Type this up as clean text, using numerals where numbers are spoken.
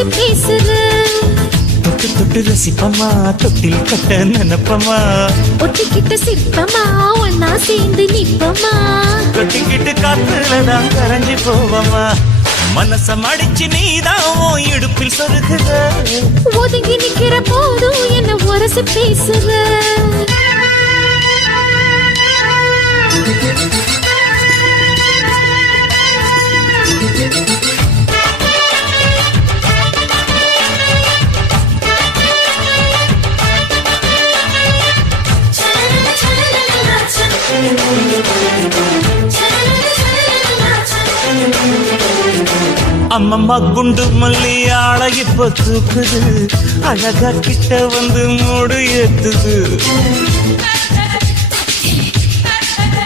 உரசி பேசுற. தொட்டு தொட்டு ரசிப்பமா தொட்டில் கட்ட நினைப்பமா. ஒட்டிக்கிட்ட சிற்பமா ஒன்னா சேர்ந்து நிப்பமா. தொட்டிக்கிட்டு காத்துலதான் கரைஞ்சி போவமா. மனச மடிச்சு நீதான் இடுப்பில் சொருகுற. ஒதுங்கி நிக்கிற போதும் என்ன உரசி பேசுற. அம்மம்மா குண்டு மல்லி ஆள இப்ப தூக்குது. அழகா கிட்ட வந்து மூடு ஏத்துது.